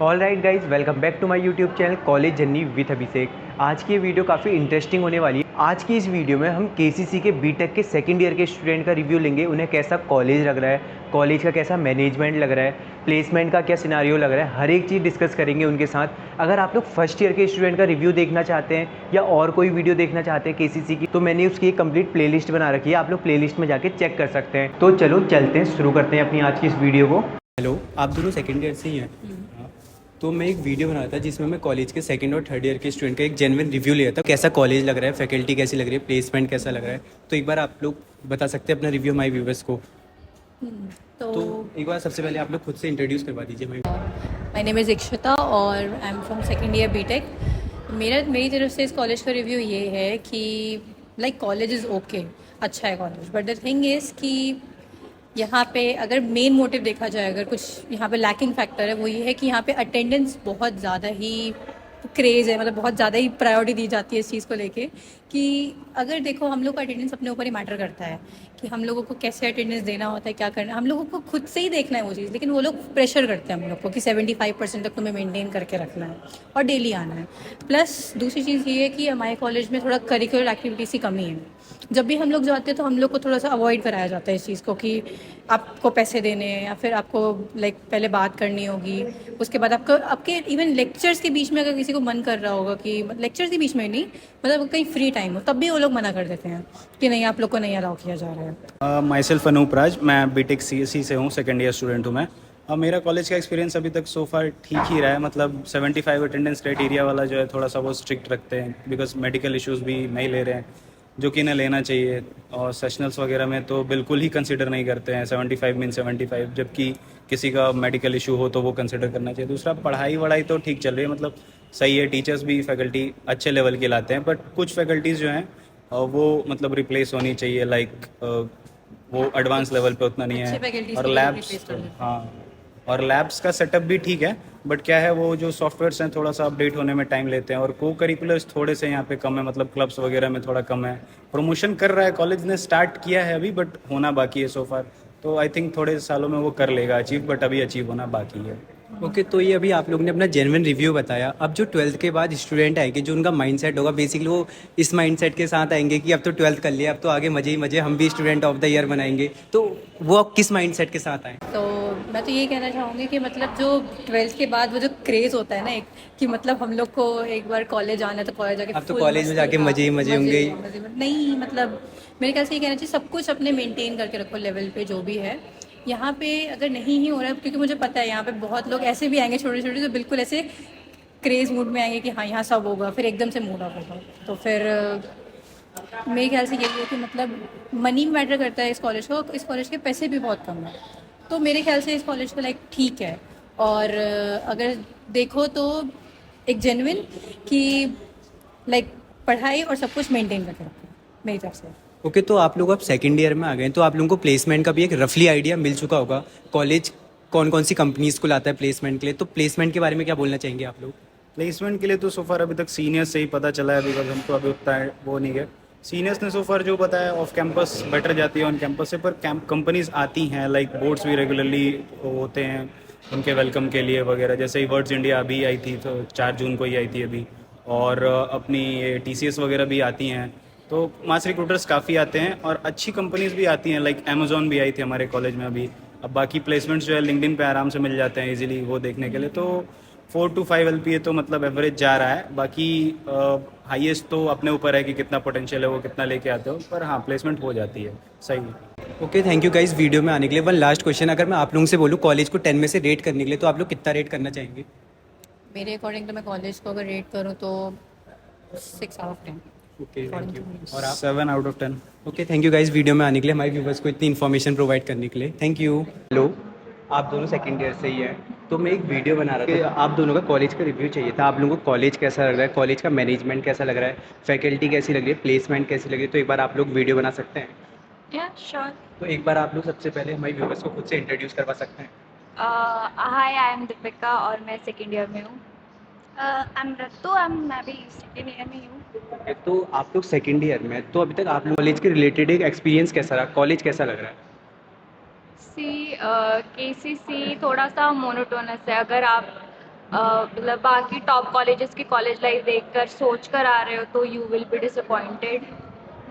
All right guys, welcome back to my YouTube channel college journey with Abhishek. आज की ये video काफ़ी interesting होने वाली है। आज की इस वीडियो में हम केसीसी के बीटेक के सेकंड ईयर के स्टूडेंट का रिव्यू लेंगे। उन्हें कैसा कॉलेज लग रहा है, कॉलेज का कैसा मैनेजमेंट लग रहा है, प्लेसमेंट का क्या सिनारियो लग रहा है, हर एक चीज़ डिस्कस करेंगे उनके साथ। अगर आप लोग फर्स्ट ईयर के स्टूडेंट का रिव्यू देखना चाहते हैं या और कोई वीडियो देखना चाहते हैं केसीसी की, तो मैंने उसकी एक कंप्लीट प्लेलिस्ट बना रखी है, आप लोग प्लेलिस्ट में जाके चेक कर सकते हैं। तो चलो चलते हैं, शुरू करते हैं अपनी आज की इस वीडियो को। हेलो, आप दोनों सेकंड ईयर से ही हैं? तो मैं एक वीडियो बना रहा था जिसमें मैं कॉलेज के सेकंड और थर्ड ईयर के स्टूडेंट का एक जेन्युइन रिव्यू लिया था। कैसा कॉलेज लग रहा है, फैकल्टी कैसी लग रही है, प्लेसमेंट कैसा लग रहा है। तो एक बार आप लोग बता सकते हैं अपना रिव्यू हमारे व्यूवर्स को। तो एक बार सबसे पहले आप लोग खुद से इंट्रोड्यूस करवा दीजिए हमें। माय नेम इज़ इक्षिता और I am from second year BTech. मेरी तरफ से इस कॉलेज का रिव्यू ये है कि कॉलेज इज़ ओके, अच्छा है college, but the thing is कि यहाँ पे अगर मेन मोटिव देखा जाए, अगर कुछ यहाँ पे लैकिंग फैक्टर है वो ये है कि यहाँ पे अटेंडेंस बहुत ज़्यादा ही क्रेज़ है, मतलब बहुत ज़्यादा ही प्रायोरिटी दी जाती है इस चीज़ को लेके कि अगर देखो हम लोग का अटेंडेंस अपने ऊपर ही मैटर करता है कि हम लोगों को कैसे अटेंडेंस देना होता है, क्या करना है, हम लोगों को खुद से ही देखना है वो चीज़, लेकिन वो लोग प्रेशर करते हैं हम लोग को कि 75% तक तुम्हें मेंटेन करके रखना है और डेली आना है। प्लस दूसरी चीज़ ये है कि हमारे कॉलेज में थोड़ा करिकुलर एक्टिविटीज़ की कमी है। जब भी हम लोग जाते हैं तो हम लोग को थोड़ा सा अवॉइड कराया जाता है इस चीज़ को कि आपको पैसे देने हैं या फिर आपको पहले बात करनी होगी, उसके बाद आपको आपके इवन लेक्चर्स के बीच में अगर किसी को मन कर रहा होगा कि लेक्चर्स के बीच में नहीं, मतलब कहीं फ्री टाइम हो, तब भी वो लोग मना कर देते हैं कि नहीं, आप लोग को नहीं अलाउ किया जा रहा है। माई सेल्फ अनूप राज, मैं बीटेक सीएससी से हूँ, सेकेंड ईयर स्टूडेंट हूँ मैं। मेरा कॉलेज का एक्सपीरियंस अभी तक सो फार ठीक ही रहा है। मतलब 75 अटेंडेंस क्राइटेरिया वाला जो है थोड़ा सा वो स्ट्रिक्ट रखते हैं, बिकॉज मेडिकल इश्यूज़ भी नहीं ले रहे हैं जो कि इन्हें लेना चाहिए। और सेशनल्स वगैरह में तो बिल्कुल ही कंसिडर नहीं करते हैं 75 मीन 75, जबकि किसी का मेडिकल इशू हो तो वो कंसिडर करना चाहिए। दूसरा, पढ़ाई वढ़ाई तो ठीक चल रही है, मतलब सही है, टीचर्स भी फैकल्टी अच्छे लेवल के लाते हैं, बट कुछ फैकल्टीज़ जो हैं वो मतलब रिप्लेस होनी चाहिए, लाइक वो एडवांस लेवल पे उतना नहीं अच्छे है। फैकल्टीज और को लैब्स, रिप्लेस कर देते हैं। हाँ, और लैब्स का सेटअप भी ठीक है, बट क्या है वो जो सॉफ्टवेयर्स हैं थोड़ा सा अपडेट होने में टाइम लेते हैं। और को करिकुलर्स थोड़े से यहाँ पे कम है, मतलब क्लब्स वगैरह में थोड़ा कम है। प्रमोशन कर रहा है कॉलेज ने, स्टार्ट किया है अभी, बट होना बाकी है सो फार। तो आई थिंक थोड़े सालों में वो कर लेगा अचीव, बट अभी अचीव होना बाकी है। ओके, तो ये अभी आप लोगों ने अपना जेन्युइन रिव्यू बताया। अब जो ट्वेल्थ के बाद स्टूडेंट आएंगे, जो उनका माइंडसेट होगा, बेसिकली वो इस माइंडसेट के साथ आएंगे कि अब तो ट्वेल्थ कर लिया, अब तो आगे मजे ही मजे, हम भी स्टूडेंट ऑफ द ईयर बनाएंगे। तो वो अब किस माइंडसेट के साथ आए? तो मैं तो ये कहना चाहूँगी कि मतलब जो ट्वेल्थ के बाद वो जो क्रेज़ होता है ना एक, कि मतलब हम लोग को एक बार कॉलेज आना है तो कॉलेज जाके अब तो full कॉलेज में मस्ती, जाके हाँ, मजे ही मजे होंगे। नहीं, मतलब मेरे ख्याल से ये कहना चाहिए सब कुछ अपने मेंटेन करके रखो लेवल पे जो भी है। यहाँ पे अगर नहीं ही हो रहा है, क्योंकि मुझे पता है यहाँ पे बहुत लोग ऐसे भी आएंगे छोटे छोटे, तो बिल्कुल ऐसे क्रेज़ मूड में आएंगे कि हाँ यहाँ सब होगा, फिर एकदम से मूड ऑफ होगा। तो फिर मेरे ख्याल से यही है कि मतलब मनी मैटर करता है इस कॉलेज को, इस कॉलेज के पैसे भी बहुत कम है, तो मेरे ख्याल से इस कॉलेज को ठीक है। और अगर देखो तो एक जेन्युइन कि पढ़ाई और सब कुछ मेंटेन करके रखो मेरी तरफ से। ओके, तो आप लोग अब सेकंड ईयर में आ गए हैं, तो आप लोगों को प्लेसमेंट का भी एक रफली आइडिया मिल चुका होगा। कॉलेज कौन कौन सी कंपनीज को लाता है प्लेसमेंट के लिए, तो प्लेसमेंट के बारे में क्या बोलना चाहेंगे आप लोग? प्लेसमेंट के लिए तो सो फार अभी तक सीनियर्स से ही पता चला है, बिकॉज हमको अभी उतना वो नहीं है। सीनियर्स ने सो फार जो बताया, ऑफ कैंपस बेटर जाती है ऑन कैंपस से, पर कंपनीज आती हैं, लाइक बोर्ड्स भी रेगुलरली होते हैं उनके वेलकम के लिए वगैरह। जैसे ही वर्ड्स इंडिया अभी आई थी, तो 4 जून को ही आई थी अभी। और अपनी ये TCS वगैरह भी आती हैं, तो मास रिक्रूटर्स काफ़ी आते हैं और अच्छी कंपनीज भी आती हैं, लाइक अमेजोन भी आई थी हमारे कॉलेज में अभी। अब बाकी प्लेसमेंट्स जो है लिंक्डइन पे आराम से मिल जाते हैं इजीली, वो देखने के लिए। तो 4 to 5 LPA तो मतलब एवरेज जा रहा है। बाकी हाईएस्ट तो अपने ऊपर है कि कितना पोटेंशियल है, वो कितना लेके आते हो, पर हाँ, प्लेसमेंट हो जाती है सही है। Okay, thank you guys video में आने के लिए। वन लास्ट क्वेश्चन, अगर मैं आप लोगों से बोलूँ कॉलेज को 10 में से रेट करने के लिए, तो आप लोग कितना रेट करना चाहेंगे? मेरे अकॉर्डिंग तो मैं कॉलेज को अगर रेट करूँ तो 6/10। Okay, thank you. और आप? 7/10। Okay, thank you guys video में आने के लिए, हमारे व्यूवर्स को इतनी इन्फॉर्मेशन प्रोवाइड करने के लिए। Thank you. हेलो, आप दोनों सेकंड ईयर से ही हैं, तो मैं एक वीडियो बना रहा था कि आप दोनों का कॉलेज का रिव्यू चाहिए था। आप लोगों को कॉलेज कैसा लग रहा है, कॉलेज का मैनेजमेंट कैसा लग रहा है, फैकल्टी कैसी लग रही है, प्लेसमेंट कैसी लग रही है, तो एक बार आप लोग वीडियो बना सकते हैं? या श्योर। तो एक बार आप लोग सबसे पहले हमारे व्यूवर्स को खुद से इंट्रोड्यूस करवा सकते हैं? हाय, आई एम दीपिका और मैं सेकेंड ईयर में हूँ। आई एम रत्तू, मैं भी सेकेंड ईयर में ही हूँ। ओके, तो आप लोग सेकंड ईयर में हैं, तो अभी तक आप लोग कॉलेज के रिलेटेड एक एक्सपीरियंस कैसा रहा, कॉलेज कैसा लग रहा है? KCC थोड़ा सा मोनोटोनस है। अगर आप मतलब बाकी टॉप कॉलेजेस की कॉलेज लाइफ देखकर सोच कर आ रहे हो तो you will be disappointed,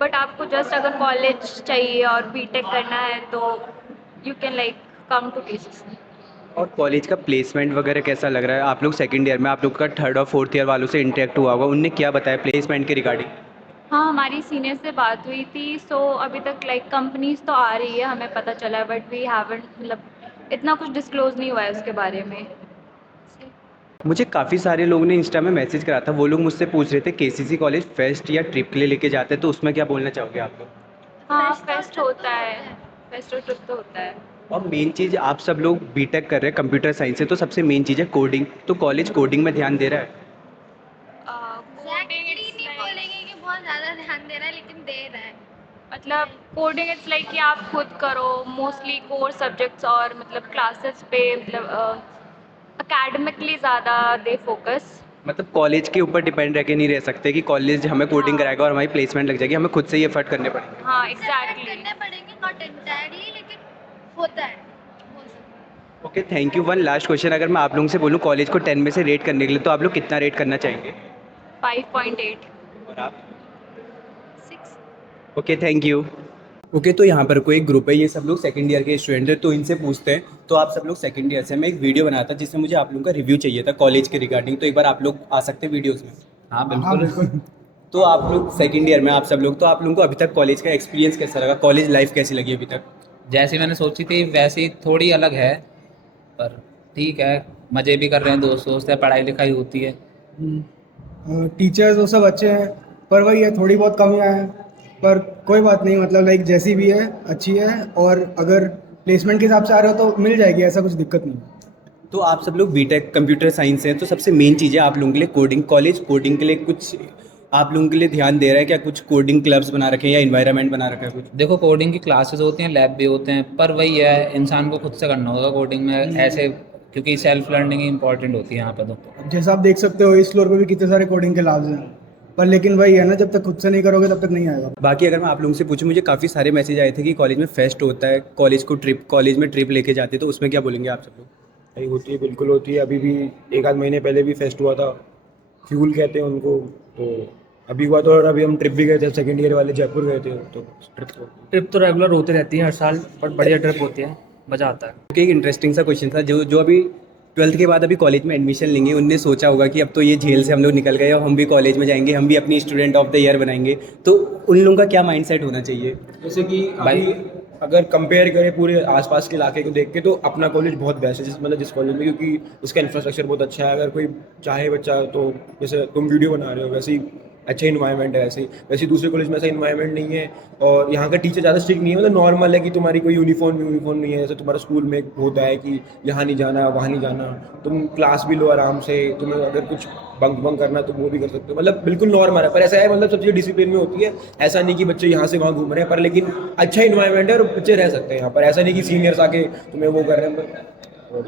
but आपको जस्ट अगर कॉलेज चाहिए और बीटेक करना है तो you can like come to KCC. और कॉलेज का प्लेसमेंट वगैरह कैसा लग रहा है? आप लोग सेकंड ईयर में, आप लोग का थर्ड और फोर्थ ईयर वालों से इंटरेक्ट हुआ होगा, उनने क्या बताया प्लेसमेंट के रिगार्डिंग? हाँ, हमारी सीनियर से बात हुई थी, सो अभी तक लाइक कंपनीज तो आ रही है, हमें पता चला है, बट वी हैवंट मतलब इतना कुछ डिस्क्लोज नहीं हुआ है उसके बारे में। मुझे काफ़ी सारे लोगों ने इंस्टा में मैसेज करा था, वो लोग मुझसे पूछ रहे थे केसीसी कॉलेज फेस्ट या ट्रिप के लिए लेके जाते हैं, तो उसमें क्या बोलना चाहोगे आप लोग? हाँ, फेस्ट होता है, फेस्ट और ट्रिप तो होता है। और मेन चीज़, आप सब लोग बीटेक कर रहे हैं कंप्यूटर साइंस से, तो सबसे मेन चीज़ है कोडिंग, तो कॉलेज कोडिंग में ध्यान दे रहा है? कोडिंग एग्जैक्टली नहीं बोलेंगे कि बहुत ज़्यादा ध्यान दे रहा है, लेकिन दे रहा है। मतलब कोडिंग इट्स लाइक कि आप खुद करो, मोस्टली कोर सब्जेक्ट्स और मतलब क्लासेस पे मतलब अकेडमिकली ज़्यादा दे फोकस। मतलब कॉलेज के ऊपर डिपेंड रह के नहीं रह सकते कि कॉलेज हमें कोडिंग हाँ। कराएगा और हमारी प्लेसमेंट लग जाएगी, हमें खुद से ही एफर्ट करने पड़ेंगे। हाँ, एफर्ट एग्जैक्टली। करने पड़ेंगे, नॉट एंटायरली, लेकिन होता है, बोल सकते okay, thank you. One last question, अगर मैं आप लोगों से बोलूँ कॉलेज को 10 में से रेट करने के लिए, तो आप लोग कितना रेट करना चाहेंगे? 5.8। और आप? 6। Okay, thank you. ओके, तो यहाँ पर कोई एक ग्रुप है, ये सब लोग सेकंड ईयर के स्टूडेंट हैं, तो इनसे पूछते हैं। तो आप सब लोग सेकंड ईयर से, मैं एक वीडियो बनाया था जिसमें मुझे आप लोगों का रिव्यू चाहिए था कॉलेज के रिगार्डिंग, तो एक बार आप लोग आ सकते हैं वीडियोज़ में? हाँ बिल्कुल। तो आप लोग सेकंड ईयर में, आप सब लोग, तो आप लोगों को अभी तक कॉलेज का एक्सपीरियंस कैसा लगा? कॉलेज लाइफ कैसी लगी अभी तक? जैसी मैंने सोची थी वैसी थोड़ी अलग है, पर ठीक है, मज़े भी कर रहे हैं, दोस्त दोस्त है, पढ़ाई लिखाई होती है। टीचर्स वो सब अच्छे हैं, पर वही है, थोड़ी बहुत कमियां हैं, पर कोई बात नहीं, मतलब लाइक जैसी भी है अच्छी है, और अगर प्लेसमेंट के हिसाब से आ रहे हो तो मिल जाएगी, ऐसा कुछ दिक्कत नहीं। तो आप सब लोग बीटेक कंप्यूटर साइंस हैं, तो सबसे मेन चीज़ है आप लोगों के लिए कोडिंग। कॉलेज कोडिंग के लिए कुछ आप लोगों के लिए ध्यान दे रहा है क्या? कुछ कोडिंग क्लब्स बना रखे हैं या इन्वायरमेंट बना रखा है कुछ? देखो, कोडिंग की क्लासेस होती हैं, लैब भी होते हैं, पर वही है, इंसान को खुद से करना होगा कोडिंग में ऐसे, क्योंकि सेल्फ लर्निंग इंपॉर्टेंट होती है यहाँ पर। तो अब जैसा आप देख सकते हो, इस फ्लोर पे भी कितने सारे कोडिंग के लैब्स हैं, पर लेकिन वही है ना, जब तक खुद से नहीं करोगे तब तक नहीं आएगा। बाकी अगर मैं आप लोगों से पूछूं, मुझे काफ़ी सारे मैसेज आए थे कि कॉलेज में फेस्ट होता है, कॉलेज को ट्रिप, कॉलेज में ट्रिप लेके जाते हैं, तो उसमें क्या बोलेंगे आप सब लोग? नहीं होती है, बिल्कुल होती है। अभी भी एक आध महीने पहले भी फेस्ट हुआ था, फ्यूल कहते हैं उनको, तो अभी हुआ था। और अभी हम ट्रिप भी गए थे, सेकेंड ईयर वाले जयपुर गए थे, तो ट्रिप तो रेगुलर होती रहती है हर साल, बट बढ़िया ट्रिप होती है, मज़ा आता है। ओके, एक इंटरेस्टिंग सा क्वेश्चन था, जो जो अभी 12th के बाद अभी कॉलेज में एडमिशन लेंगे, उनने सोचा होगा कि अब तो ये जेल से हम लोग निकल गए और हम भी कॉलेज में जाएंगे, हम भी अपनी स्टूडेंट ऑफ द ईयर बनाएंगे, तो उन लोगों का क्या माइंडसेट होना चाहिए? जैसे कि अभी अगर कंपेयर करें पूरे आसपास के इलाके को देख के, तो अपना कॉलेज बहुत बेस्ट है, जिस कॉलेज में, क्योंकि उसका इंफ्रास्ट्रक्चर बहुत अच्छा है। अगर कोई चाहे बच्चा, तो जैसे तुम वीडियो बना रहे हो वैसे ही अच्छा इन्वायरमेंट है, वैसे ही दूसरे कॉलेज में ऐसा इन्वायरमेंट नहीं है। और यहाँ का टीचर ज़्यादा स्ट्रिक्ट नहीं है, मतलब नॉर्मल है कि तुम्हारी कोई यूनिफॉर्म नहीं है। जैसे तुम्हारा स्कूल में होता है कि यहाँ नहीं जाना, वहाँ नहीं जाना, तुम क्लास भी लो आराम से, तुम्हें अगर कुछ बंक करना तो वो भी कर सकते हो, मतलब बिल्कुल नॉर्मल है। पर ऐसा है, मतलब सब चीज़ें डिसिप्लिन में होती है, ऐसा नहीं कि बच्चे यहाँ से वहाँ घूम रहे हैं, पर लेकिन अच्छा इन्वायरमेंट है और बच्चे रह सकते हैं यहाँ पर। ऐसा नहीं कि सीनियर्स आके तुम्हें वो कर रहे हैं।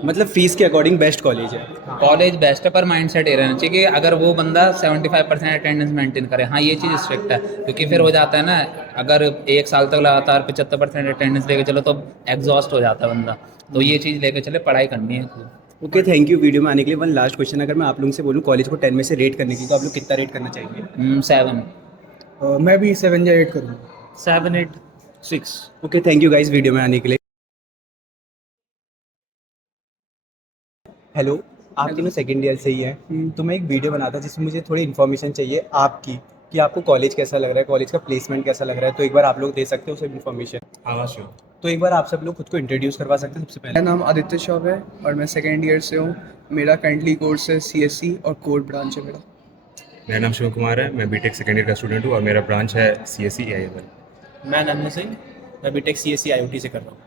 मतलब फीस के अकॉर्डिंग बेस्ट कॉलेज है? कॉलेज बेस्ट है, पर माइंडसेट ये रहना चाहिए कि अगर वो बंदा 75% अटेंडेंस मेंटेन करे। हाँ, ये चीज़ स्ट्रिक्ट है, क्योंकि फिर हो जाता है ना, अगर एक साल तक लगातार 75% अटेंडेंस लेके चलो तो एग्जॉस्ट हो जाता है बंदा, तो ये चीज़ लेके चले, पढ़ाई करनी है खूब। ओके, थैंक यू वीडियो में आने के लिए। वन लास्ट क्वेश्चन, अगर मैं आप लोगों से बोलूँ कॉलेज को 10 में से रेट करने की, तो आप लोग कितना रेट करना चाहेंगे? 7। मैं भी 7 या 8 करूँगा। 7, 8। 6। Okay, thank you guys video में आने के लिए। हेलो, आप तीनों सेकंड ईयर से ही हैं, तो मैं एक वीडियो बना था जिसमें मुझे थोड़ी इन्फॉर्मेशन चाहिए आपकी, कि आपको कॉलेज कैसा लग रहा है, कॉलेज का प्लेसमेंट कैसा लग रहा है, तो एक बार आप लोग दे सकते हो सब इन्फॉर्मेशन? हाँ श्योर। तो एक बार आप सब लोग खुद को इंट्रोड्यूस करवा सकते हैं सबसे पहले? मेरा नाम आदित्य शॉप है और मैं सेकेंड ईयर से हूँ। मेरा करंटली कोर्स है CSC और कोर ब्रांच है मेरा। मेरा नाम शिव कुमार है, मैं बीटेक सेकेंड ईयर का स्टूडेंट हूँ और मेरा ब्रांच है CSE AIML। मैं नन्हे सिंह, मैं बीटेक CSE IoT से कर रहा हूँ।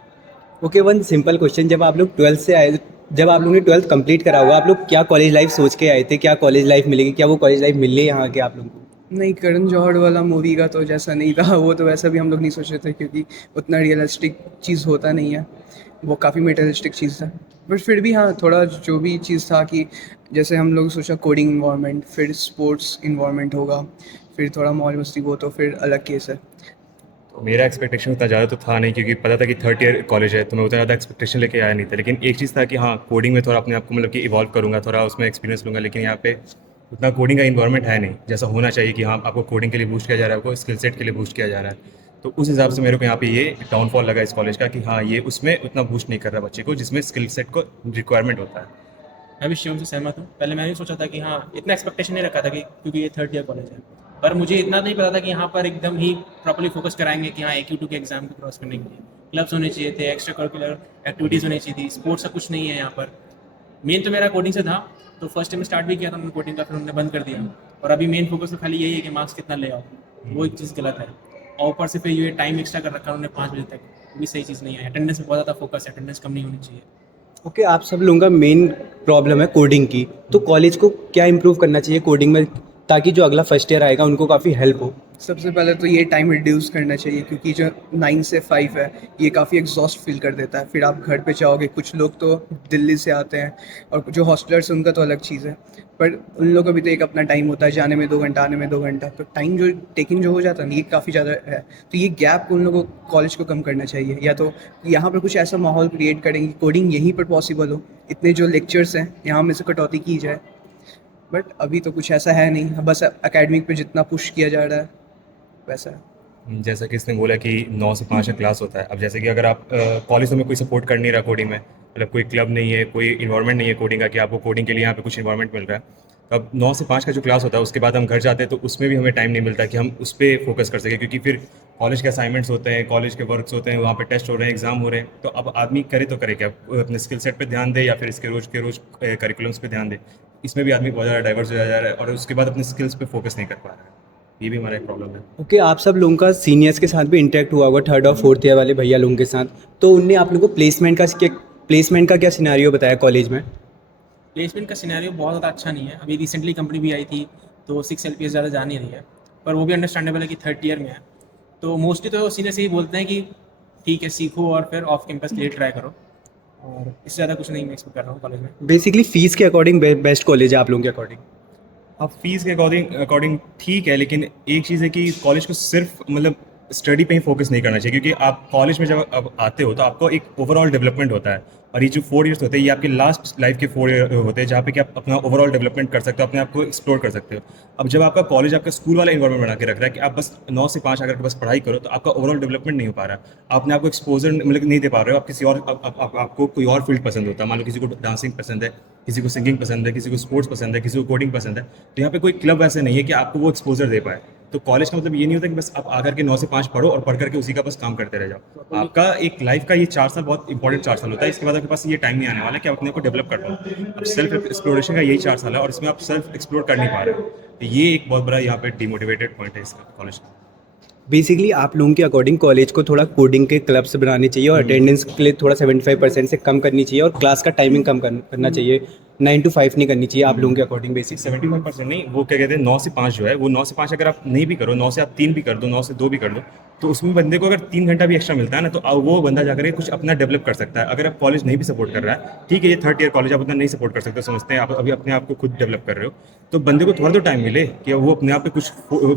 ओके, वन सिंपल क्वेश्चन, जब आप लोग 12th से आए, जब आप लोगों ने 12th कंप्लीट करा हुआ, आप लोग क्या कॉलेज लाइफ सोच के आए थे? क्या कॉलेज लाइफ मिलेगी? क्या वो कॉलेज लाइफ मिल रही है यहाँ के आप लोगों को? नहीं, करण जौहर वाला मूवी का तो जैसा नहीं था, वो तो वैसा भी हम लोग नहीं सोच रहे थे, क्योंकि उतना रियलिस्टिक चीज़ होता नहीं है, वो काफ़ी मेटेरियलिस्टिक चीज़ था। बट फिर भी हाँ, थोड़ा जो भी चीज़ था कि जैसे हम लोग सोचा कोडिंग इन्वायरमेंट, फिर स्पोर्ट्स इन्वायरमेंट होगा, फिर थोड़ा मौज मस्ती, वो तो फिर अलग केस है। मेरा एक्सपेक्टेशन उतना ज़्यादा तो था नहीं, क्योंकि पता था कि थर्ड ईयर कॉलेज है, तो मैं उतना ज़्यादा एक्सपेक्टेशन लेके आया नहीं था। लेकिन एक चीज़ था कि हाँ, कोडिंग में थोड़ा अपने आप को मतलब कि इवॉल्व करूँगा, थोड़ा उसमें एक्सपीरियंस लूँगा। लेकिन यहाँ पे उतना कोडिंग का इन्वायरमेंट है नहीं जैसा होना चाहिए कि हाँ, आपको कोडिंग के लिए बूस्ट किया जा रहा है, आपको स्किल सेट के लिए बूस्ट किया जा रहा है। तो उस हिसाब से मेरे को यहाँ पे ये डाउनफॉल लगा इस कॉलेज का कि हाँ, ये उसमें उतना बूस्ट नहीं कर रहा बच्चे को जिसमें स्किल सेट को रिक्वायरमेंट होता है। मैं भी शिवम से सहमत हूँ। पहले मैंने भी सोचा था कि हाँ, इतना एक्सपेक्टेशन नहीं रखा था कि क्योंकि ये थर्ड ईयर कॉलेज है, पर मुझे इतना नहीं पता था कि यहाँ पर एकदम ही प्रॉपर्ली फोकस कराएंगे कि हाँ, AQ2 के एग्जाम को क्रॉस करने के लिए क्लब्स होने चाहिए थे, एक्स्ट्रा करिकुलर एक्टिविटीज़ होनी चाहिए थी, स्पोर्ट्स का कुछ नहीं है यहाँ पर। मेन तो मेरा कोडिंग से था, तो फर्स्ट टाइम स्टार्ट भी किया था उन्होंने कोडिंग का, फिर उन्होंने बंद कर दिया। और अभी मेन फोकस तो खाली यही है कि मार्क्स कितना ले आओ, वो एक चीज़ गलत है। और ऊपर से फिर ये टाइम एक्स्ट्रा कर रखा है उन्होंने 5 बजे तक, वो भी सही चीज़ नहीं है। अटेंडेंस में बहुत ज़्यादा फोकस है, अटेंडेंस कम नहीं होनी चाहिए। ओके, आप सब लोगों का मेन प्रॉब्लम है कोडिंग की, तो कॉलेज को क्या इम्प्रूव करना चाहिए कोडिंग में ताकि जो अगला फर्स्ट ईयर आएगा उनको काफ़ी हेल्प हो? सबसे पहले तो ये टाइम रिड्यूस करना चाहिए, क्योंकि जो 9 से 5 है ये काफ़ी एग्जॉस्ट फील कर देता है। फिर आप घर पे जाओगे, कुछ लोग तो दिल्ली से आते हैं और जो हॉस्टलर्स उनका तो अलग चीज़ है, पर उन लोगों का भी तो एक अपना टाइम होता है, जाने में 2 घंटा, आने में 2 घंटा, तो टाइम जो टेकिंग जो हो जाता है ना, ये काफ़ी ज़्यादा है। तो ये गैप उन लोगों को कॉलेज को कम करना चाहिए, या तो यहाँ पर कुछ ऐसा माहौल क्रिएट करेंगे कोडिंग यहीं पर पॉसिबल हो, इतने जो लेक्चर्स हैं यहाँ में से कटौती की जाए। बट अभी तो कुछ ऐसा है नहीं, बस एकेडमिक पे जितना पुश किया जा रहा है वैसा है। जैसा कि इसने बोला कि 9 से 5 का क्लास होता है। अब जैसे कि अगर आप कॉलेज में कोई सपोर्ट कर नहीं रहा कोडिंग में, मतलब कोई क्लब नहीं है, कोई इन्वायरमेंट नहीं है कोडिंग का कि आपको कोडिंग के लिए यहाँ पे कुछ इन्वायरमेंट मिल रहा है, तो अब 9 से 5 का जो क्लास होता है उसके बाद हम घर जाते हैं तो उसमें भी हमें टाइम नहीं मिलता कि हम उस पर फोकस कर सकें, क्योंकि फिर कॉलेज के असाइनमेंट्स होते हैं, कॉलेज के वर्क्स होते हैं, वहाँ पे टेस्ट हो रहे हैं, एग्जाम हो रहे हैं। तो अब आदमी करे तो करे क्या, अपने स्किल सेट पे ध्यान दे या फिर इसके रोज़ के रोज़ करिकुलम्स पे ध्यान दे? इसमें भी आदमी बहुत ज़्यादा डाइवर्स हो जा रहा है और उसके बाद अपने स्किल्स पे फोकस नहीं कर पा रहा है। ये भी हमारा एक प्रॉब्लम है। ओके, आप सब लोगों का सीनियर्स के साथ भी इंटरेक्ट हुआ होगा, थर्ड और फोर्थ ईयर वाले भैया लोगों के साथ, तो उनने आप लोगों को प्लेसमेंट का क्या सिनेरियो बताया कॉलेज में? प्लेसमेंट का सिनेरियो बहुत ज़्यादा अच्छा नहीं है। अभी रिसेंटली कंपनी भी आई थी तो 6 LPS ज़्यादा जा नहीं रही है, पर वो भी अंडरस्टैंडेबल है कि थर्ड ईयर में है। तो मोस्टली तो सीनियर से ही बोलते हैं कि ठीक है, सीखो और फिर ऑफ कैंपस के लिए ट्राई करो, और इससे ज़्यादा कुछ नहीं मैं एक्सपेक्ट कर रहा हूँ कॉलेज में। बेसिकली फीस के अकॉर्डिंग बेस्ट कॉलेज है आप लोगों के अकॉर्डिंग? अब फीस के अकॉर्डिंग ठीक है, लेकिन एक चीज़ है कि कॉलेज को सिर्फ मतलब स्टडी पे ही फोकस नहीं करना चाहिए, क्योंकि आप कॉलेज में जब अब आते हो तो आपको एक ओवरऑल डेवलपमेंट होता है, और ये जो 4 ईयर्स होते हैं ये आपके लास्ट लाइफ के 4 ईयर होते हैं जहाँ पे कि आप अपना ओवरऑल डेवलपमेंट कर सकते हो, अपने आप को एक्सप्लोर कर सकते हो। अब जब आपका कॉलेज आपका स्कूल वाला इन्वायरमेंट बना के रख रहा है कि आप बस 9 से 5 अगर बस पढ़ाई करो, तो आपका ओवरऑल डेवलपमेंट नहीं हो पा रहा है, आप अपने आपको एक्सपोजर मतलब नहीं दे पा रहे हो। आप किसी और आपको कोई और फील्ड पसंद होता है, मान लो किसी को डांसिंग पसंद है, किसी को सिंगिंग पसंद है, किसी को स्पोर्ट्स पसंद है, किसी को कोडिंग पसंद है, तो यहाँ पे कोई क्लब ऐसे नहीं है कि आपको वो एक्सपोजर दे पाए। तो कॉलेज का मतलब ये नहीं होता कि बस आप आकर के 9 से 5 पढ़ो और पढ़ करके उसी का बस काम करते रह जाओ। आपका एक लाइफ का ये 4 साल बहुत इंपॉर्टेंट 4 साल होता है। इसके बाद आपके पास ये टाइम नहीं आने वाला कि आप अपने को डेवलप कर पाओ। अब सेल्फ एक्सप्लोरेशन का यही 4 साल है और इसमें आप सेल्फ एक्सप्लोर कर नहीं पा रहे हो, तो ये एक बहुत बड़ा यहाँ पे डिमोटिवेटेड पॉइंट है इसका कॉलेज का। बेसिकली आप लोगों के अकॉर्डिंग कॉलेज को थोड़ा कोडिंग के क्लब्स बनाने चाहिए और अटेंडेंस के लिए थोड़ा 75% से कम करनी चाहिए और क्लास का टाइमिंग कम करना चाहिए, 9 to 5 नहीं करनी चाहिए आप लोगों के अकॉर्डिंग। बेसिक 75% नहीं, वो क्या कहते हैं 9 से 5 जो है वो 9 से 5 अगर आप नहीं भी करो, 9 से आप 3 भी कर दो, 9 से 2 भी कर दो, तो उसमें बंदे को अगर 3 घंटा भी एक्स्ट्रा मिलता है ना, तो वो बंदा जाकर कुछ अपना डेवलप कर सकता है। अगर आप कॉलेज नहीं भी सपोर्ट कर रहा है, ठीक है ये थर्ड ईयर कॉलेज आप उतना नहीं सपोर्ट कर सकते, समझते हैं आप अभी अपने आप को खुद डेवलप कर रहे हो, तो बंदे को थोड़ा तो टाइम मिले कि वो अपने आप पे कुछ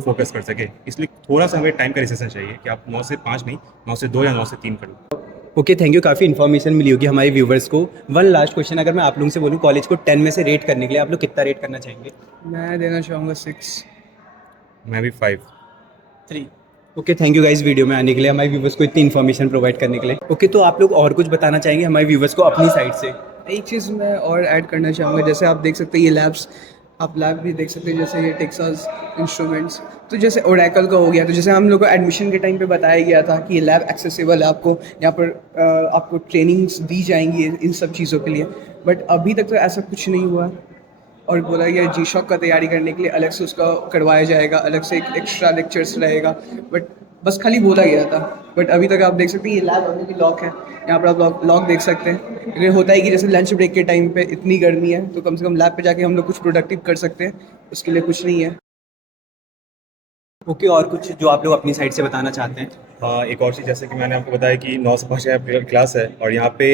फोकस कर सके। इसलिए थोड़ा सा हमें टाइम का रिसेशन चाहिए कि आप 9 से 5 नहीं, 9 से 2 या 9 से 3 करो। ओके, थैंक यू, काफ़ी इन्फॉर्मेशन मिली होगी हमारे व्यूवर्स को। वन लास्ट क्वेश्चन, अगर मैं आप लोगों से बोलूँ कॉलेज को 10 में से रेट करने के लिए आप लोग कितना रेट करना चाहेंगे? मैं देना चाहूँगा 6। मैं भी 5। 3। Okay, thank you guys video में आने के लिए, हमारे व्यूवर्स को इतनी इन्फॉर्मेशन प्रोवाइड करने के लिए। ओके, तो आप लोग और कुछ बताना चाहेंगे हमारे व्यूवर्स को अपनी साइड से? एक चीज़ मैं और ऐड करना चाहूँगा, जैसे आप देख सकते हैं ये लैब्स, आप लैब भी देख सकते हैं, जैसे ये टेक्सास इंस्ट्रूमेंट्स, तो जैसे ओरेकल का हो गया, तो जैसे हम लोग को एडमिशन के टाइम पे बताया गया था कि ये लैब एक्सेसिबल है, आपको यहाँ पर आपको ट्रेनिंग्स दी जाएंगी इन सब चीज़ों के लिए, बट अभी तक तो ऐसा कुछ नहीं हुआ। और बोला गया G-Shock का तैयारी करने के लिए अलग से उसका करवाया जाएगा, अलग से एक एक्स्ट्रा लेक्चर्स रहेगा, बट बस खाली बोला गया था। बट अभी तक आप देख सकते हैं ये लैब अभी भी लॉक है, यहाँ पर आप लॉक देख सकते हैं। ये होता है कि जैसे लंच ब्रेक के टाइम पे इतनी गर्मी है तो कम से कम लैब पे जाके हम लोग कुछ प्रोडक्टिव कर सकते हैं, उसके लिए कुछ नहीं है। ओके, और कुछ जो आप लोग अपनी साइड से बताना चाहते हैं? हाँ, एक और चीज़ जैसे कि मैंने आपको बताया कि 9 से 5 का क्लास है और यहाँ पे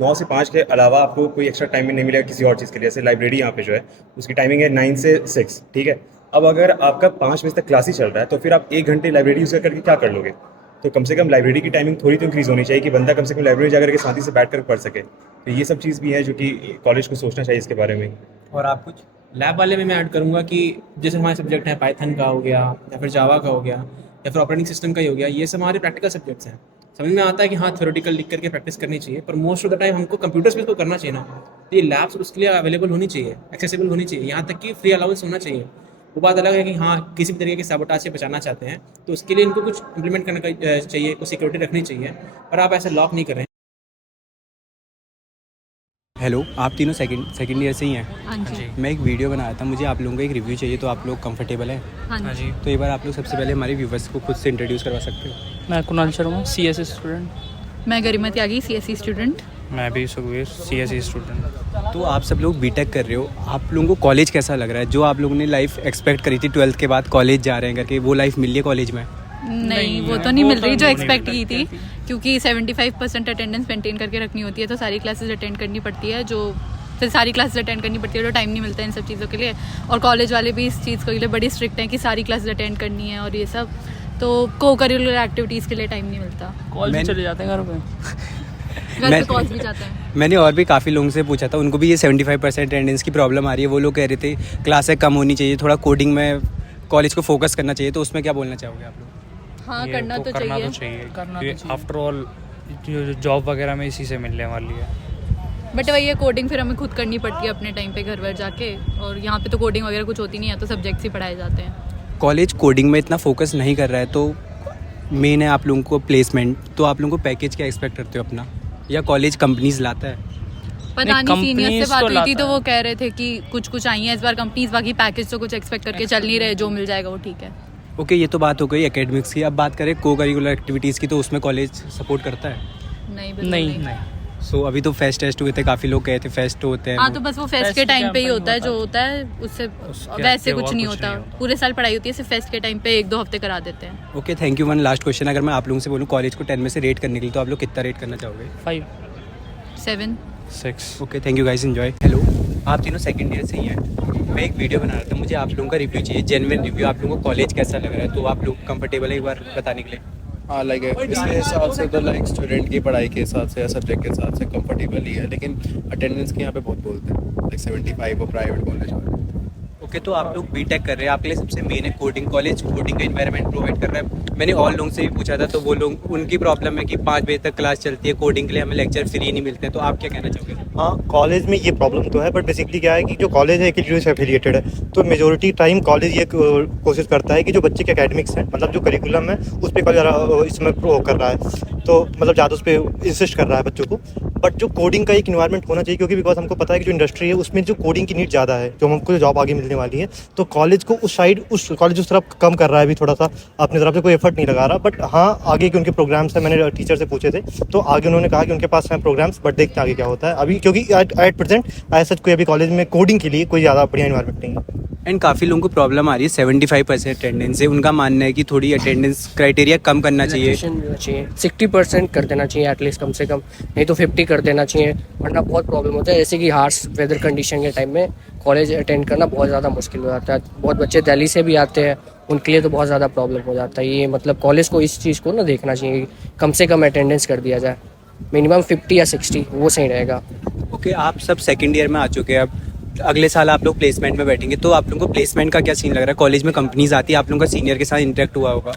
9 से 5 के अलावा आपको कोई एक्स्ट्रा टाइमिंग नहीं मिलेगा किसी और चीज़ के लिए। जैसे लाइब्रेरी यहाँ पे जो है उसकी टाइमिंग है 9 से 6, ठीक है। अब अगर आपका 5 बजे तक क्लास ही चल रहा है तो फिर आप 1 घंटे लाइब्रेरी यूज़ करके क्या कर लोगे? तो कम से कम लाइब्रेरी की टाइमिंग थोड़ी तो इंक्रीज़ होनी चाहिए कि बंदा कम से कम लाइब्रेरी जाकर के साथी से बैठ कर पढ़ सके। तो ये सब चीज़ भी है जो कि कॉलेज को सोचना चाहिए इसके बारे में। और आप कुछ? लैब वाले में मैं ऐड करूँगा कि जैसे हमारे सब्जेक्ट हैं पाइथन का हो गया या फिर जावा का हो गया या फिर ऑपरेटिंग सिस्टम का ही हो गया, ये सब हमारे प्रैक्टिकल सब्जेक्ट्स हैं। समझ में आता है कि हाँ थ्योरेटिकल लिख करके प्रैक्टिस करनी चाहिए, पर मोस्ट ऑफ द टाइम हमको कंप्यूटर्स पे तो करना चाहिए ना। तो ये लैब्स उसके लिए अवेलेबल होनी चाहिए, एक्सेसिबल होनी चाहिए, यहाँ तक कि फ्री अलाउंस होना चाहिए। वो बात अलग है कि हाँ किसी भी तरीके के साबोटाज से बचाना चाहते हैं तो उसके लिए इनको कुछ इंप्लीमेंट करने का चाहिए, कुछ सिक्योरिटी रखनी चाहिए, पर आप ऐसे लॉक नहीं कर रहे हैं। हेलो, आप तीनों सेकंड ईयर से ही हैं? हाँ जी। मैं एक वीडियो बनाया था, मुझे आप लोगों का एक रिव्यू चाहिए, तो आप लोग कंफर्टेबल हैं? हाँ जी। तो एक बार आप लोग सबसे पहले हमारे व्यूवर्स को खुद से इंट्रोड्यूस करवा सकते हो? मैं कुणाल शर्मा, CSE स्टूडेंट। मैं गरिमा त्यागी, CSE स्टूडेंट। मैं भी सुखवीर, CSE स्टूडेंट। तो आप सब लोग बीटेक कर रहे हो, आप लोगों को कॉलेज कैसा लग रहा है? जो आप लोगों ने लाइफ एक्सपेक्ट करी थी 12th के बाद कॉलेज जा रहे हैं करके, वो लाइफ मिली है कॉलेज में? नहीं, वो तो नहीं मिल रही जो एक्सपेक्ट की थी, क्योंकि 75% अटेंडेंस मेंटेन करके रखनी होती है, तो सारी क्लासेस अटेंड करनी पड़ती है, जो फिर सारी क्लासेस अटेंड करनी पड़ती है, जो टाइम नहीं मिलता है इन सब चीज़ों के लिए। और कॉलेज वाले भी इस चीज़ के लिए बड़ी स्ट्रिक्ट हैं कि सारी क्लासेस अटेंड करनी है और ये सब, तो को करिकुलर एक्टिविटीज़ के लिए टाइम नहीं मिलता। कॉल भी चले जाते हैं घर पे। घर पे कॉल्स भी जाते हैं। मैंने और भी काफ़ी लोगों से पूछा था, उनको भी ये 75% अटेंडेंस की प्रॉब्लम आ रही है। वो लोग कह रहे थे क्लासें कम होनी चाहिए, थोड़ा कोडिंग में कॉलेज को फोकस करना चाहिए, तो उसमें क्या बोलना चाहोगे आप लोग? हाँ, करना तो चाहिए। आफ्टर ऑल जॉब वगैरह में इसी से मिलने वाली है। बट वही है, कोडिंग फिर हमें खुद करनी पड़ती है अपने टाइम पे घर वर जाके, और यहाँ पे तो कोडिंग वगैरह कुछ होती नहीं है, तो सब्जेक्ट्स ही पढ़ाए जाते हैं। कॉलेज कोडिंग में इतना फोकस नहीं कर रहा है, तो मेन है आप लोगों को प्लेसमेंट, तो आप लोगों को पैकेज क्या एक्सपेक्ट करते हो अपना, या कॉलेज कंपनीज लाता है? पता नहीं, सीनियर से बात हुई थी तो वो कह रहे थे कि कुछ आई हैं इस बार कंपनीज, बाकी पैकेज तो कुछ एक्सपेक्ट करके चल नहीं रहे, जो मिल जाएगा वो ठीक है। ओके, ये तो बात हो गई एकेडमिक्स की। अब बात करें को करिकुलर एक्टिविटीज़ की, तो उसमें कॉलेज सपोर्ट करता है? नहीं, बिल्कुल नहीं। सो अभी तो फेस्ट टेस्ट हुए थे, काफ़ी लोग गए थे, फेस्ट होते हैं। हाँ, तो बस वो फेस्ट के टाइम पे ही होता है, जो होता है उससे वैसे कुछ नहीं होता। पूरे साल पढ़ाई होती है, सिर्फ फेस्ट के टाइम पे 1-2 हफ्ते करा देते हैं। Okay, thank you. One last question, अगर मैं आप लोगों से बोलूँ कॉलेज को 10 में से रेट करने के लिए, तो आप लोग कितना रेट करना चाहोगे? 5, 7, 6। Okay, thank you guys, enjoy. Hello, आप तीनों सेकंड ईयर से ही हैं। मैं एक वीडियो बना रहा था, मुझे आप लोगों का रिव्यू चाहिए, जेन्युइन रिव्यू। आप लोगों को कॉलेज कैसा लग रहा है, तो आप लोग कंफर्टेबल है एक बार बताने के लिए? हाँ, लाइक इसके हिसाब से तो लाइक स्टूडेंट की पढ़ाई के हिसाब से या सब्जेक्ट के हिसाब से कंफर्टेबल ही है, लेकिन अटेंडेंस के यहाँ पे बहुत बोलते हैं, लाइक 75 और प्राइवेट कॉलेज वाले। ओके, तो आप लोग बीटेक कर रहे हैं, आपके लिए सबसे मेन है कोडिंग। कॉलेज कोडिंग का एनवायरनमेंट प्रोवाइड कर रहा है। मैंने और लोगों से भी पूछा था, तो वो लोग, उनकी प्रॉब्लम है कि 5 बजे तक क्लास चलती है, कोडिंग के लिए हमें लेक्चर फ्री नहीं मिलते हैं, तो आप क्या कहना चाहोगे? हाँ, कॉलेज में ये प्रॉब्लम तो है, बट बेसिकली क्या है कि जो कॉलेज है एक यूनिवर्सिटी से एफिलिएटेड है, तो मेजोरिटी टाइम कॉलेज ये कोशिश करता है कि जो बच्चे के एकेडमिक्स हैं, मतलब जो करिकुलम है उस पर ज़्यादा इसमें प्रो कर रहा है, तो मतलब ज़्यादा उस पर इंसिस्ट कर रहा है बच्चों को। बट जो कोडिंग का एक इन्वायरमेंट होना चाहिए, क्योंकि बिकॉज हमको पता है कि जो इंडस्ट्री है उसमें जो कोडिंग की नीड ज़्यादा है, जो हमको जॉब आगे मिलने वाली है, तो कॉलेज को उस तरफ कम कर रहा है अभी, थोड़ा सा अपनी तरफ से कोई एफर्ट नहीं लगा रहा। बट हाँ, आगे के उनके प्रोग्राम्स हैं, मैंने टीचर से पूछे थे, तो आगे उन्होंने कहा कि उनके पास हैं प्रोग्राम्स, बट देखते हैं आगे क्या होता है अभी, क्योंकि एट प्रेजेंट ऐसा कोई अभी कॉलेज में कोडिंग के लिए कोई ज़्यादा बढ़िया इन्वायरमेंट नहीं है। एंड काफ़ी लोगों को प्रॉब्लम आ रही है 75% अटेंडेंस है। उनका मानना है कि थोड़ी अटेंडेंस क्राइटेरिया कम करना चाहिए। 60% कर देना चाहिए एटलीस्ट, कम से कम, नहीं तो 50 कर देना चाहिए, वरना बहुत प्रॉब्लम होता है। जैसे कि हार्श वेदर कंडीशन के टाइम में कॉलेज अटेंड करना बहुत ज़्यादा मुश्किल हो जाता है। बहुत बच्चे दिल्ली से भी आते हैं, उनके लिए तो बहुत ज़्यादा प्रॉब्लम हो जाता है। ये मतलब कॉलेज को इस चीज़ को ना देखना चाहिए, कम से कम अटेंडेंस कर दिया जाए, मिनिमम 50 या 60, वो सही रहेगा। ओके, आप सब सेकंड ईयर में आ चुके हैं, अब अगले साल आप लोग प्लेसमेंट में बैठेंगे, तो आप लोगों को प्लेसमेंट का क्या सीन लग रहा है? कॉलेज में कंपनीज आती है, आप लोगों का सीनियर के साथ इंटरेक्ट हुआ होगा?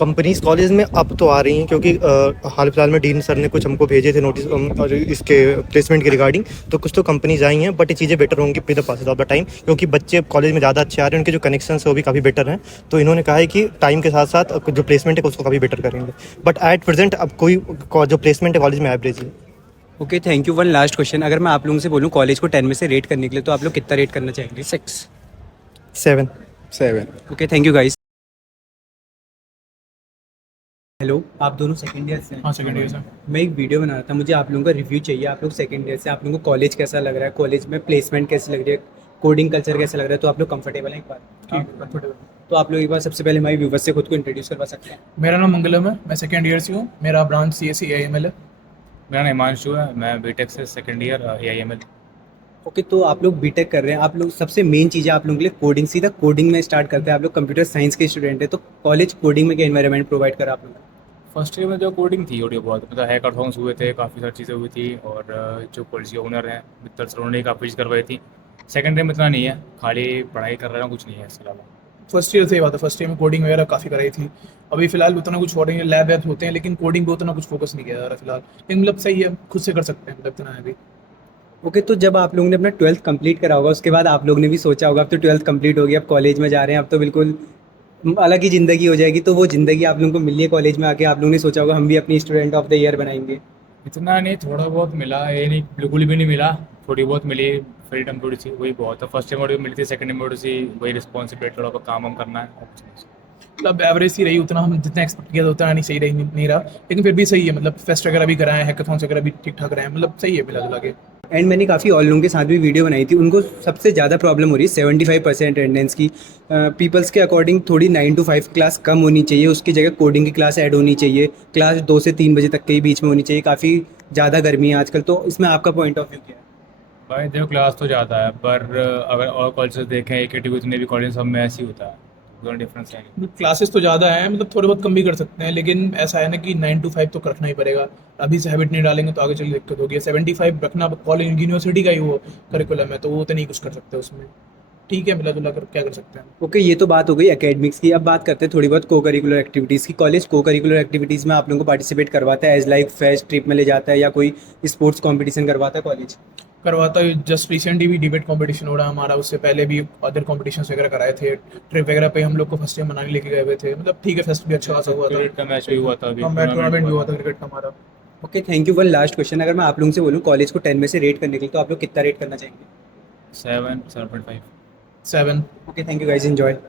कंपनीज कॉलेज में अब तो आ रही हैं, क्योंकि हाल फिलहाल में डीन सर ने कुछ हमको भेजे थे नोटिस और इसके प्लेसमेंट के रिगार्डिंग, तो कुछ तो कंपनीज आई हैं, बट ये चीज़ें बेटर होंगी with the passage of the time, क्योंकि बच्चे कॉलेज में ज़्यादा अच्छे आ रहे हैं, उनके जो कनेक्शन है वो भी काफ़ी बेटर हैं, तो इन्होंने कहा है कि टाइम के साथ साथ जो प्लेसमेंट है उसको काफ़ी बेटर करेंगे। बट एट प्रेजेंट अब कोई जो प्लेसमेंट है कॉलेज में एवरेज है। Okay, thank you. One last question, अगर मैं आप लोगों से बोलूँ कॉलेज को 10 में से रेट करने के लिए, तो आप लोग कितना रेट करना चाहेंगे? 6, 7। Okay, thank you guys. Hello, आप दोनों सेकंड ईयर से हैं? हाँ, सेकंड ईयर से। मैं एक वीडियो बना रहा था, मुझे आप लोगों का रिव्यू चाहिए। आप लोग सेकंड ईयर से, आप लोगों को कॉलेज कैसा लग रहा है, कॉलेज में प्लेसमेंट कैसी लग रही है, कोडिंग कल्चर कैसा लग रहा है, तो आप लोग कंफर्टेबल हैं एक बार? कंफर्टेबल। तो आप लोग एक बार सबसे पहले हमारे व्यूवर्स से खुद को इंट्रोड्यूस करवा सकते हैं? मेरा नाम मंगलम है, मैं सेकंड ईयर से हूँ, मेरा ब्रांच CSE AIML है। मेरा नाम हिमांशु है, मैं बीटेक से सेकंड ईयर AIML। ओके, तो आप लोग बीटेक कर रहे हैं, आप लोग सबसे मेन चीज़ है आप लोगों के लिए कोडिंग, सीधा कोडिंग में स्टार्ट करते हैं। आप लोग कंप्यूटर साइंस के स्टूडेंट हैं, तो कॉलेज कोडिंग में क्या एनवायरनमेंट प्रोवाइड करा आप लोग? फर्स्ट ईयर में जो कोडिंग थी थोड़ी बहुत, मतलब हैकाथॉन्स हुए थे, काफ़ी सारी चीज़ें हुई थी, और जो कॉलेज के ओनर हैं मित्तर सर उन्होंने काफ़ी चीज़ करवाई थी। सेकेंड ईयर में इतना नहीं है, खाली पढ़ाई कर रहे हैं, कुछ नहीं है इसके अलावा। फर्स्ट ईयर से ही बात है, फर्स्ट ईयर में कोडिंग वगैरह काफ़ी कराई थी। अभी फिलहाल उतना कुछ कोडिंग लैब वैब होते हैं, लेकिन कोडिंग पे उतना कुछ फोकस नहीं किया जा रहा फिलहाल। लेकिन मतलब सही है, खुद से कर सकते हैं, मतलब इतना है अभी। ओके, तो जब आप लोगों ने अपना 12th कंप्लीट करा होगा उसके बाद आप लोगों ने भी सोचा होगा अब तो 12th कंप्लीट हो गई, अब कॉलेज में जा रहे हैं, अब तो बिल्कुल अलग ही ज़िंदगी हो जाएगी, तो वो ज़िंदगी आप लोगों को मिली है कॉलेज में आके, आप लोगों ने सोचा होगा हम भी अपनी स्टूडेंट ऑफ द ईयर बनाएंगे। इतना नहीं, थोड़ा बहुत मिला, ये नहीं बिल्कुल भी नहीं मिला, थोड़ी बहुत मिली फ्रीडम थोड़ी सी, वही बहुत है। फर्स्ट ईयर में मिली थी, सेकंड ईयर में थोड़ी सी वही रिस्पॉन्सिबिलिटी, थोड़ा बहुत काम वाम करना है और कुछ नहीं। मतलब एवरेज ही रही, उतना हम जितना एक्सपेक्ट किया था उतना नहीं सही नहीं रहा, लेकिन फिर भी सही है। मतलब फेस्ट वगैरह भी कराए, हैकाथॉन्स वगैरह भी ठीक ठाक रहे हैं, मतलब सही है मिला जुला के। एंड मैंने काफ़ी और लोगों के साथ भी वीडियो बनाई थी, उनको सबसे ज़्यादा प्रॉब्लम हो रही है 75% अटेंडेंस की। पीपल्स के अकॉर्डिंग थोड़ी 9 to 5 क्लास कम होनी चाहिए, उसकी जगह कोडिंग की क्लास ऐड होनी चाहिए, क्लास 2 से 3 बजे तक के बीच में होनी चाहिए। काफ़ी ज़्यादा गर्मी है आजकल, तो इसमें आपका पॉइंट ऑफ व्यू क्या है? भाई देखो, क्लास तो ज़्यादा है, पर अगर और कॉलेजेस देखें, AKTV उतने भी कॉलेज सब में ऐसे ही होता है, दोनों डिफरेंस है। क्लासेस तो ज़्यादा हैं, मतलब थोड़े बहुत कम भी कर सकते हैं, लेकिन ऐसा है ना कि 9 to 5 तो रखना ही पड़ेगा। अभी से हैबिट नहीं डालेंगे तो आगे चल दिक्कत होगी। 75 रखना कॉलेज यूनिवर्सिटी का ही वो करिकुलम है, तो वो तो नहीं कुछ कर सकते उसमें। ठीक है, मिला जुला कर क्या कर सकते हैं। ओके, ये तो बात हो गई एकेडमिक्स की। अब बात करते हैं थोड़ी बहुत को करिकुलर एक्टिविटीज़ की। कॉलेज को करिकुलर एक्टिविटीज़ में आप लोगों को पार्टिसिपेट करवाता है, एज लाइक फेस्ट, ट्रिप में ले जाता है, या कोई स्पोर्ट्स कॉम्पिटिशन करवाता है कॉलेज? करवाता है। जस्ट रिसेंटली भी डिबेट कंपटीशन हो रहा हमारा, उससे पहले भी अदर कॉम्पिटिशन्स वगैरह कराए थे। ट्रिप वगैरह पे हम लोग को फर्स्ट टाइम मनाली लेके गए हुए थे। मतलब ठीक है, फेस्ट भी अच्छा खासा हुआ था, क्रिकेट का मैच भी हुआ था, अभी टूर्नामेंट भी हुआ था क्रिकेट का हमारा। Okay, thank you. One last question, अगर मैं आप लोगों से बोलूँ कॉलेज को 10 में से रेट करने के लिए, तो आप लोग कितना रेट करना चाहेंगे? 7, 7.5। 7। Okay, thank you guys, enjoy.